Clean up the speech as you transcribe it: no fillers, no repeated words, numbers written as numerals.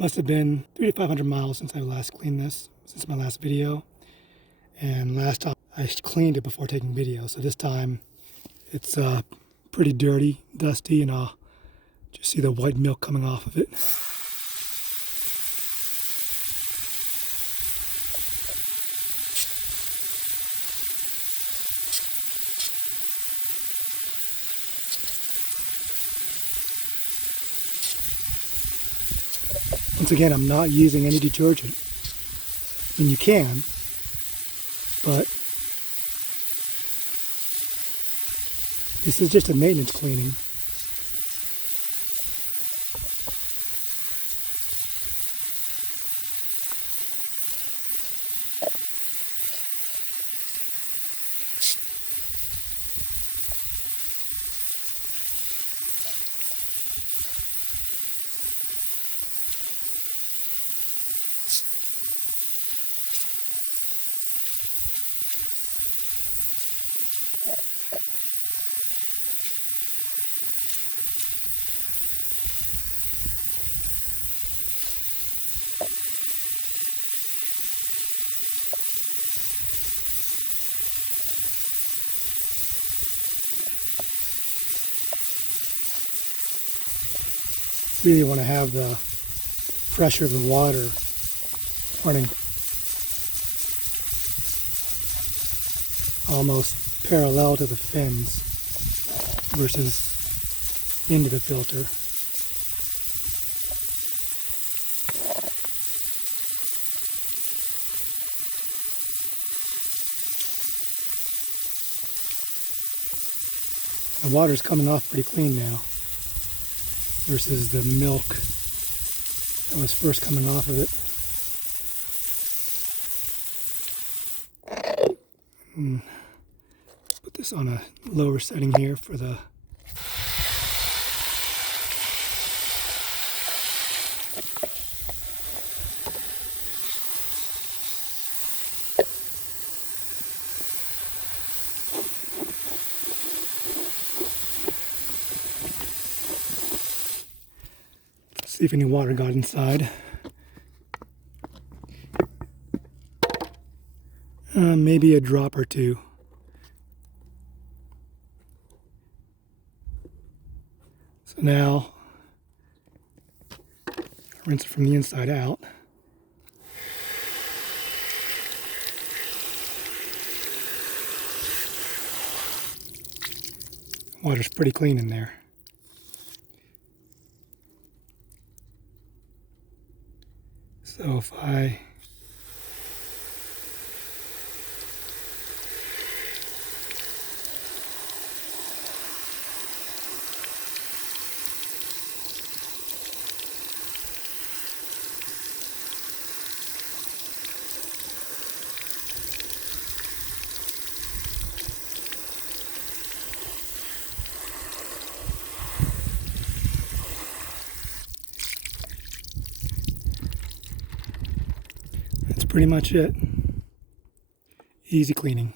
Must have been 300 to 500 miles since I last cleaned this, since my last video. And last time I cleaned it before taking video, so this time it's pretty dirty, dusty, and I'll just see the white milk coming off of it. Once again, I'm not using any detergent. I mean, you can, but this is just a maintenance cleaning. Really want to have the pressure of the water running almost parallel to the fins versus into the filter. The water's coming off pretty clean now versus the milk that was first coming off of it. Put this on a lower setting here for the see if any water got inside. Maybe a drop or two. So now, rinse it from the inside out. Water's pretty clean in there. So if I that's pretty much it. Easy cleaning.